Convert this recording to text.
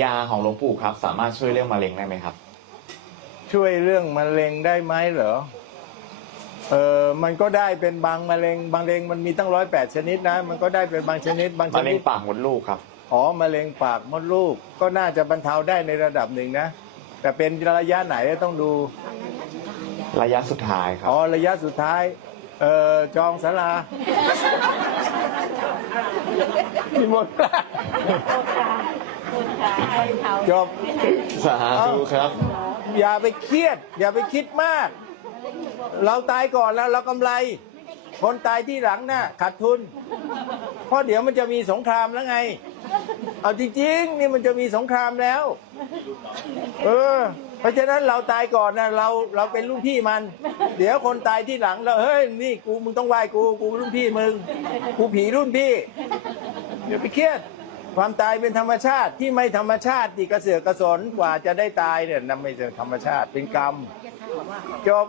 ยาของหลวงปู่ครับ สามารถช่วยเรื่องมะเร็งได้ไหมครับ ช่วยเรื่องมะเร็งได้ไหมเหรอ เออมันก็ได้เป็นบางมะเร็งมะเร็งมันมีตั้งร้อยแปดชนิดนะ มันก็ได้เป็นบางชนิด บางชมะเร็นิงด ปากมดลูกครับ อ๋อมะเร็งปากมดลูกก็น่าจะบรรเทาได้ในระดับหนึ่งนะ แต่เป็นระยะไหนต้องดู ระยะสุดท้ายครับ อ๋อระยะสุดท้าย เออจองศาลามีหมดละ จบ สาธุครับ อย่าไปเครียด อย่าไปคิดมาก เราตายก่อนแล้วเรากำไร คนตายที่หลังน่ะขาดทุน เพราะเดี๋ยวมันจะมีสงครามแล้วไง เอาจริงๆนี่มันจะมีสงครามแล้ว เออ เพราะฉะนั้นเราตายก่อนนะเราเราเป็นรุ่นพี่มัน เดี๋ยวคนตายที่หลังเราเฮ้ยนี่กูมึงต้องไหว้กูกูรุ่นพี่มึง กูผีรุ่นพี่อย่าไปเครียด ความตายเป็นธรรมชาติที่ไม่ธรรมชาติที่กระเสือกกระสนกว่าจะได้ตายเนี่ยนั่นไม่ใช่ธรรมชาติเป็นกรรมจบ